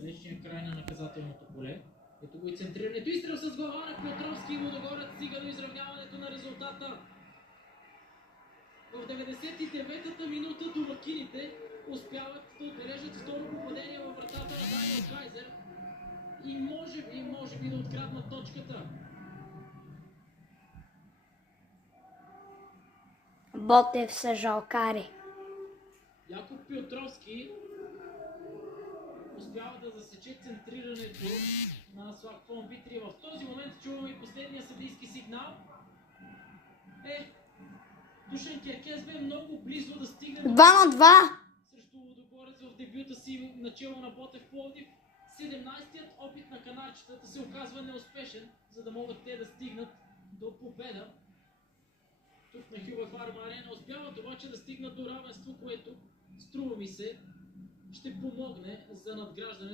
далечния край на наказателното поле. Ето го и центрирането. Изстрел с глава на Петровски и Лудогорец стига до изравняването на резултата. В 99-та минута домакините успяват да отбележат второ попадение във вратата на Даниел Кайзер и може би да откраднат точката. Ботев са жалкари. Яков Петровски успява да засече центрирането на Славкон Витрия. В този момент чуваме и последния съдийски сигнал. Душан Керкез бе много близо да стигне 2 на 2 срещу Лудогорец в дебюта си начало на Ботев Пловдив. 17-тият опит на канарчетата се оказва неуспешен, за да могат те да стигнат до победа. Тук на Хюбе Фарма Арена успяват обаче да стигнат до равенство, което, струва ми се, ще помогне за надграждане